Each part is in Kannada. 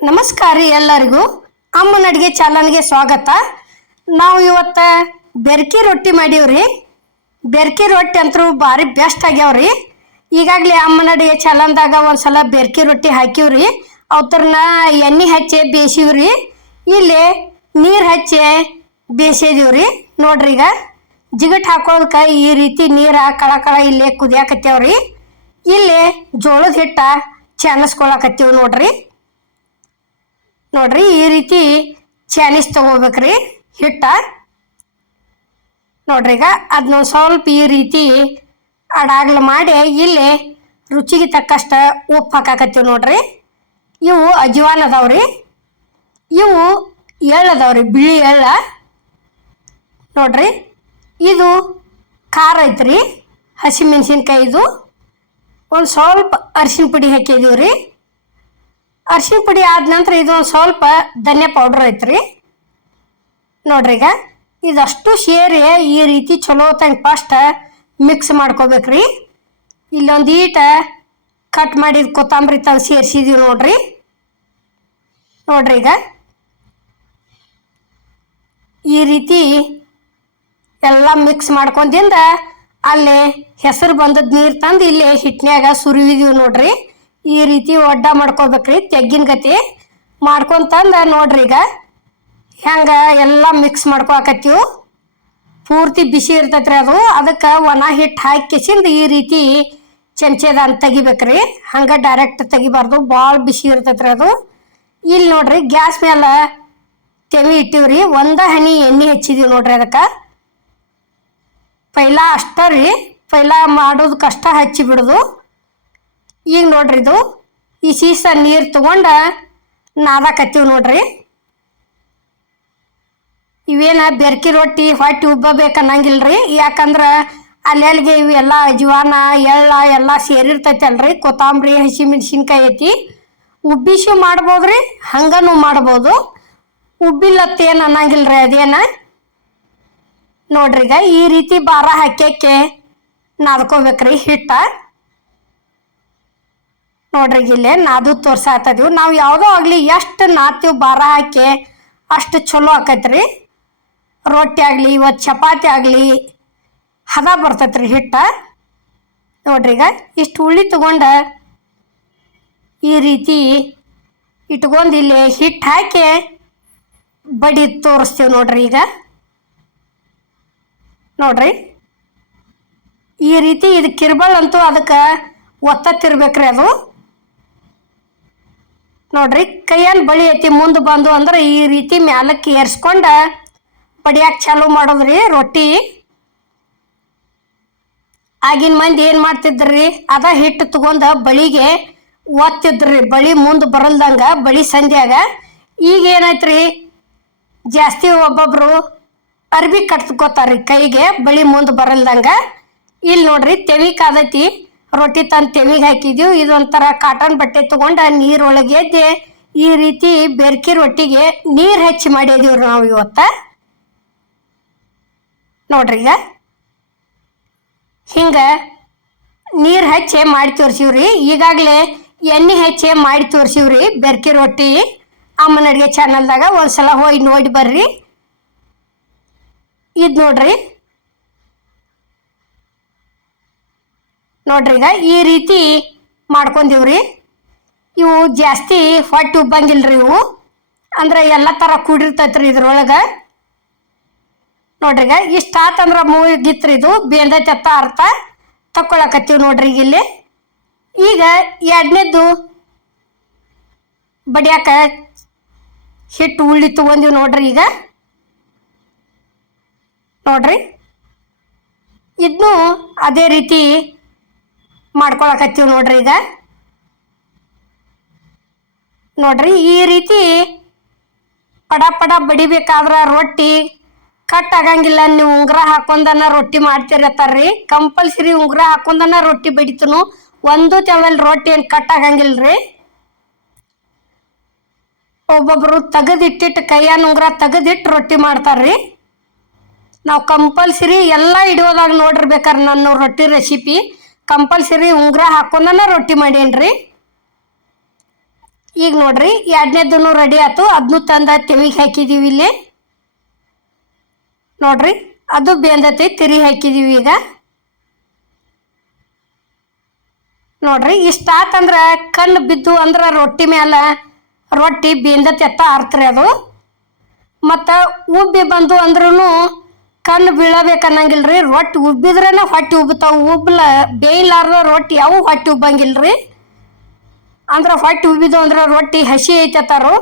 ನಮಸ್ಕಾರ ರೀ ಎಲ್ಲರಿಗೂ. ಅಮ್ಮನ ಅಡುಗೆ ಚಾನಲ್ಗೆ ಸ್ವಾಗತ. ನಾವು ಇವತ್ತು ಬೆರ್ಕಿ ರೊಟ್ಟಿ ಮಾಡೀವ್ರಿ. ಬೆರ್ಕಿ ರೊಟ್ಟಿ ಅಂತೂ ಭಾರಿ ಬೆಸ್ಟ್ ಆಗ್ಯಾವ್ರಿ. ಈಗಾಗಲೇ ಅಮ್ಮನ ಅಡುಗೆ ಚಾನಲ್ದಾಗ ಒಂದ್ಸಲ ಬೆರ್ಕಿ ರೊಟ್ಟಿ ಹಾಕಿವ್ರಿ. ಅವತ್ರನ್ನ ಎಣ್ಣೆ ಹಚ್ಚಿ ಬೇಯಿಸಿವ್ರಿ. ಇಲ್ಲಿ ನೀರು ಹಚ್ಚಿ ಬೇಯಿಸಿದೀವ್ರಿ. ನೋಡ್ರಿ, ಈಗ ಜಿಗಟ್ ಹಾಕೋದಕ್ಕೆ ಈ ರೀತಿ ನೀರು ಕಳ ಇಲ್ಲೇ ಕುದಿಯಾಕತ್ತೇವ್ರಿ. ಇಲ್ಲಿ ಜೋಳದ ಹಿಟ್ಟ ಚಾನಸ್ಕೊಳಕತ್ತೀವಿ ನೋಡ್ರಿ. ಈ ರೀತಿ ಚಾನಿಸ್ ತಗೋಬೇಕ್ರಿ ಹಿಟ್ಟ. ನೋಡ್ರಿ, ಈಗ ಅದನ್ನ ಸ್ವಲ್ಪ ಈ ರೀತಿ ಅಡಾಗ್ಲು ಮಾಡಿ ಇಲ್ಲಿ ರುಚಿಗೆ ತಕ್ಕಷ್ಟ ಉಪ್ಪು ಹಾಕಾಕತ್ತೀವಿ ನೋಡ್ರಿ. ಇವು ಅಜ್ವಾನ್ ಅದಾವ್ರಿ, ಇವು ಎಳ್ಳು ಅದಾವ್ರಿ, ಬಿಳಿ ಎಳ್ಳ ನೋಡ್ರಿ. ಇದು ಖಾರ ಐತ್ರಿ, ಹಸಿಮೆಣಸಿನ್ಕಾಯಿದು. ಒಂದು ಸ್ವಲ್ಪ ಅರಿಶಿನ ಪುಡಿ ಹಾಕಿದೀವಿ ರೀ. ಅರಿಶಿನ ಪುಡಿ ಆದ ನಂತರ ಇದು ಒಂದು ಸ್ವಲ್ಪ ಧನಿಯಾ ಪೌಡ್ರ್ ಐತ್ರಿ. ನೋಡ್ರಿ, ಈಗ ಇದಷ್ಟು ಸೇರಿ ಈ ರೀತಿ ಚಲೋ ತಂಗ ಫಸ್ಟ್ ಮಿಕ್ಸ್ ಮಾಡ್ಕೋಬೇಕ್ರಿ. ಇಲ್ಲೊಂದು ಈಟ ಕಟ್ ಮಾಡಿದ ಕೊತ್ತಂಬರಿ ತಂದು ಸೇರಿಸಿದೀವಿ ನೋಡ್ರಿ. ಈಗ ಈ ರೀತಿ ಎಲ್ಲ ಮಿಕ್ಸ್ ಮಾಡ್ಕೊಂಡಿಂದ ಅಲ್ಲಿ ಹೆಸರು ಬಂದದ ನೀರು ತಂದು ಇಲ್ಲಿ ಹಿಟ್ಟಿನ್ಯಾಗ ಸುರಿವಿದೀವಿ ನೋಡ್ರಿ. ಈ ರೀತಿ ಒಡ್ಡ ಮಾಡ್ಕೋಬೇಕ್ರಿ, ತೆಗ್ಗಿನ ಗತಿ ಮಾಡ್ಕೊಂತಂದ ನೋಡ್ರಿ. ಈಗ ಹೆಂಗ ಎಲ್ಲ ಮಿಕ್ಸ್ ಮಾಡ್ಕೊಳಕತ್ತೀವಿ. ಪೂರ್ತಿ ಬಿಸಿ ಇರ್ತೈತ್ರಿ ಅದು. ಅದಕ್ಕೆ ಒಣ ಹಿಟ್ಟು ಹಾಕಿಸಿಂದ ಈ ರೀತಿ ಚಮಚದ ಅಂತ ತೆಗಿಬೇಕ್ರಿ. ಹಂಗೆ ಡೈರೆಕ್ಟ್ ತೆಗಿಬಾರ್ದು, ಭಾಳ ಬಿಸಿ ಇರ್ತೈತ್ರಿ ಅದು. ಇಲ್ಲಿ ನೋಡ್ರಿ, ಗ್ಯಾಸ್ ಮೇಲೆ ತೆವಿ ಇಟ್ಟಿವ್ರಿ. ಒಂದ ಹನಿ ಎಣ್ಣೆ ಹಚ್ಚಿದೀವಿ ನೋಡ್ರಿ. ಅದಕ್ಕೆ ಪೈಲ ಅಷ್ಟ ರೀ, ಪೈಲ ಮಾಡೋದು ಕಷ್ಟ ಹಚ್ಚಿ ಬಿಡೋದು. ಈಗ ನೋಡ್ರಿ, ಇದು ಈ ಸೀಸ ನೀರು ತಗೊಂಡ ನಾದಾಕತ್ತೀವಿ ನೋಡ್ರಿ. ಇವೇನ ಬೆರ್ಕಿ ರೊಟ್ಟಿ ಹೊಟ್ಟೆ ಉಬ್ಬಬೇಕನ್ನಂಗಿಲ್ರಿ. ಯಾಕಂದ್ರೆ ಅಲ್ಲೆಲ್ಗೆ ಇವೆಲ್ಲ ಅಜ್ವಾನ ಎಳ್ಳ ಎಲ್ಲ ಸೇರಿರ್ತೈತಲ್ರಿ. ಕೊತ್ತಂಬರಿ ಹಸಿಮೆಣಸಿನ್ಕಾಯಿ ಐತಿ. ಉಬ್ಬಿಸಿ ಮಾಡ್ಬೋದ್ರಿ, ಹಂಗನೂ ಮಾಡ್ಬೋದು. ಉಬ್ಬಿಲ್ಲತ್ತೇನು ಅನ್ನಂಗಿಲ್ರಿ ಅದೇನ. ನೋಡ್ರಿ, ಈಗ ಈ ರೀತಿ ಭಾರ ಹಾಕ್ಯಕ್ಕೆ ನಾದ್ಕೋಬೇಕ್ರಿ ಹಿಟ್ಟ. ನೋಡ್ರಿ, ಇಲ್ಲೇ ನಾದು ತೋರ್ಸಾತದೀವಿ. ನಾವು ಯಾವುದೋ ಆಗಲಿ ಎಷ್ಟು ನಾದ್ತೀವಿ ಭಾರ ಹಾಕಿ ಅಷ್ಟು ಚಲೋ ಆಕೈತ್ರಿ. ರೊಟ್ಟಿ ಆಗಲಿ ಇವತ್ತು ಚಪಾತಿ ಆಗಲಿ ಹದ ಬರ್ತೈತ್ರಿ ಹಿಟ್ಟ. ನೋಡ್ರಿ, ಈಗ ಇಷ್ಟು ಉಳ್ಳಿ ತಗೊಂಡ ಈ ರೀತಿ ಇಟ್ಕೊಂಡು ಇಲ್ಲಿ ಹಿಟ್ಟು ಹಾಕಿ ಬಡಿ ತೋರಿಸ್ತೀವಿ ನೋಡ್ರಿ. ಈಗ ನೋಡ್ರಿ, ಈ ರೀತಿ ಇದು ಕಿರ್ಬಳ್ಳಂತೂ ಅದಕ್ಕೆ ಒತ್ತತ್ತಿರ್ಬೇಕ್ರಿ ಅದು. ನೋಡ್ರಿ, ಕೈಯಲ್ಲಿ ಬಳಿ ಐತಿ ಮುಂದೆ ಬಂದು ಅಂದ್ರೆ ಈ ರೀತಿ ಮ್ಯಾಲಕ್ಕೆ ಏರ್ಸ್ಕೊಂಡು ಬಡಿಯಾಕೆ ಚಾಲು ಮಾಡೋದ್ರಿ ರೊಟ್ಟಿ. ಆಗಿನ ಮಂದಿ ಏನು ಮಾಡ್ತಿದ್ರಿ, ಅದ ಹಿಟ್ಟು ತಗೊಂಡು ಬಳಿಗೆ ಒತ್ತಿದ್ರಿ, ಬಳಿ ಮುಂದೆ ಬರಲ್ದಂಗ ಬಳಿ ಸಂಧ್ಯಾಗ. ಈಗ ಏನೈತ್ರಿ, ಜಾಸ್ತಿ ಒಬ್ಬೊಬ್ರು ಅರ್ಬಿ ಕಟ್ಕೋತಾರ್ರಿ ಕೈಗೆ, ಬಳಿ ಮುಂದೆ ಬರಲ್ದಂಗ. ಇಲ್ಲಿ ನೋಡ್ರಿ, ತೆವಿ ಕಾದೈತಿ, ರೊಟ್ಟಿ ತಂದು ತೆವಿಗೆ ಹಾಕಿದೀವಿ. ಇದೊಂಥರ ಕಾಟನ್ ಬಟ್ಟೆ ತಗೊಂಡ ನೀರೊಳಗೆ ಎದ್ದೆ ಈ ರೀತಿ ಬೆರ್ಕಿ ರೊಟ್ಟಿಗೆ ನೀರು ಹಚ್ಚಿ ಮಾಡಿದೀವ್ರಿ ನಾವು ಇವತ್ತ. ನೋಡ್ರಿ, ಈಗ ಹಿಂಗ ನೀರು ಹಚ್ಚಿ ಮಾಡಿ ತೋರಿಸಿವ್ರಿ. ಈಗಾಗಲೇ ಎಣ್ಣೆ ಹಚ್ಚಿ ಮಾಡಿ ತೋರಿಸಿವ್ರಿ ಬೆರ್ಕಿ ರೊಟ್ಟಿ. ಅಮ್ಮನ ಅಡುಗೆ ಚಾನಲ್ದಾಗ ಒಂದ್ಸಲ ಹೋಗಿ ನೋಡಿ ಬರ್ರಿ. ಇದು ನೋಡ್ರಿ, ಈಗ ಈ ರೀತಿ ಮಾಡ್ಕೊಂಡಿವ್ರಿ. ಇವು ಜಾಸ್ತಿ ಹೊಟ್ಟೆ ಉಬ್ಬಂಗಿಲ್ರಿ ಇವು, ಅಂದ್ರೆ ಎಲ್ಲ ಥರ ಕೂಡಿರ್ತೈತ್ರಿ ಇದ್ರೊಳಗೆ. ನೋಡ್ರಿ, ಈಗ ಇಷ್ಟ ಆತಂದ್ರೆ ಮುಗಿತ್ರಿ, ಇದು ಬೇಂದೈತೆ ಅತ್ತ ಅರ್ಥ ತಕ್ಕೊಳಕತ್ತೀವಿ ನೋಡ್ರಿ. ಇಲ್ಲಿ ಈಗ ಎರಡನೇದ್ದು ಬಡಿಯಾಕ ಹಿಟ್ಟು ಉಳ್ಳಿ ತಗೊಂಡಿವಿ ನೋಡ್ರಿ. ಈಗ ನೋಡ್ರಿ, ಇದನ್ನು ಅದೇ ರೀತಿ ಮಾಡ್ಕೊಳಕತ್ತೀವಿ ನೋಡ್ರಿ. ಈಗ ನೋಡ್ರಿ, ಈ ರೀತಿ ಪಡ ಬಡಿಬೇಕಾದ್ರೆ ರೊಟ್ಟಿ ಕಟ್ ಆಗಂಗಿಲ್ಲ. ನೀವು ಉಂಗುರ ಹಾಕೊಂಡನ ರೊಟ್ಟಿ ಮಾಡ್ತಿರತ್ತಾರ್ರಿ. ಕಂಪಲ್ಸರಿ ಉಂಗುರ ಹಾಕೊಂಡನ ರೊಟ್ಟಿ ಬಡಿತನು. ಒಂದು ತೆವಲ್ ರೊಟ್ಟಿ ಏನು ಕಟ್ ಆಗಂಗಿಲ್ರಿ. ಒಬ್ಬೊಬ್ರು ತೆಗೆದಿಟ್ಟಿಟ್ಟು ಕೈಯಾನ ಉಂಗುರ ತೆಗೆದಿಟ್ಟು ರೊಟ್ಟಿ ಮಾಡ್ತಾರ್ರಿ. ನಾವು ಕಂಪಲ್ಸರಿ ಎಲ್ಲ ಇಡೋದಾಗ ನೋಡಿರ್ಬೇಕಾರೆ ನನ್ನ ರೊಟ್ಟಿ ರೆಸಿಪಿ ಕಂಪಲ್ಸರಿ ಉಂಗುರ ಹಾಕೊಂಡನ ರೊಟ್ಟಿ ಮಾಡೇನ್ರಿ. ಈಗ ನೋಡ್ರಿ ಎರಡನೇದೂ ರೆಡಿ ಆಯ್ತು. ಅದನ್ನು ತಂದು ತೆವಿಗೆ ಹಾಕಿದ್ದೀವಿ ಇಲ್ಲಿ ನೋಡ್ರಿ. ಅದು ಬೆಂದತಿ ತಿರಿ ಹಾಕಿದ್ದೀವಿ. ಈಗ ನೋಡ್ರಿ ಇಷ್ಟ ಆತಂದ್ರೆ ಕಲ್ಲು ಬಿದ್ದು ಅಂದ್ರೆ ರೊಟ್ಟಿ ಮೇಲೆ ರೊಟ್ಟಿ ಬೆಂದತಿ ಎತ್ತ ಆರ್ತ್ರಿ ಅದು. ಮತ್ತು ಉಬ್ಬಿ ಬಂದು ಅಂದ್ರೂ ಕಣ್ಣು ಬೀಳಬೇಕನ್ನಂಗಿಲ್ರಿ. ರೊಟ್ಟಿ ಉಬ್ಬಿದ್ರೇನೆ ಹೊಟ್ಟೆ ಉಬ್ಬುತ್ತಾವೆ. ಬೇಯಲಾರ್ದ ರೊಟ್ಟಿ ಯಾವ ಹೊಟ್ಟೆ ಉಬ್ಬಂಗಿಲ್ರಿ. ಅಂದ್ರೆ ಹೊಟ್ಟೆ ಉಬ್ಬಿದ್ದು ಅಂದ್ರೆ ರೊಟ್ಟಿ ಹಸಿ ಐತತ್ತಾರು.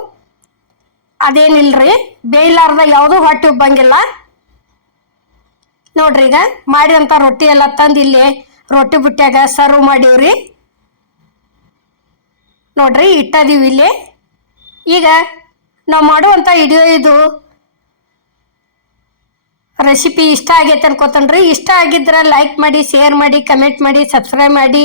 ಅದೇನಿಲ್ರಿ, ಬೇಯಲಾರ್ದ ಯಾವುದೂ ಹೊಟ್ಟೆ ಉಬ್ಬಂಗಿಲ್ಲ ನೋಡ್ರಿ. ಈಗ ಮಾಡಿದಂಥ ರೊಟ್ಟಿ ಎಲ್ಲ ತಂದು ಇಲ್ಲಿ ರೊಟ್ಟಿ ಬುಟ್ಟ್ಯಾಗ ಸರ್ವ್ ಮಾಡೀವ್ರಿ ನೋಡ್ರಿ. ಇಟ್ಟದೀವಿ ಇಲ್ಲಿ. ಈಗ ನಾವು ಮಾಡುವಂಥ ಇದು ರೆಸಿಪಿ ಇಷ್ಟ ಆಗೈತೆ ಅನ್ಕೋತನ್ರಿ. ಇಷ್ಟ ಆಗಿದ್ರೆ ಲೈಕ್ ಮಾಡಿ, ಶೇರ್ ಮಾಡಿ, ಕಮೆಂಟ್ ಮಾಡಿ, ಸಬ್ಸ್ಕ್ರೈಬ್ ಮಾಡಿ.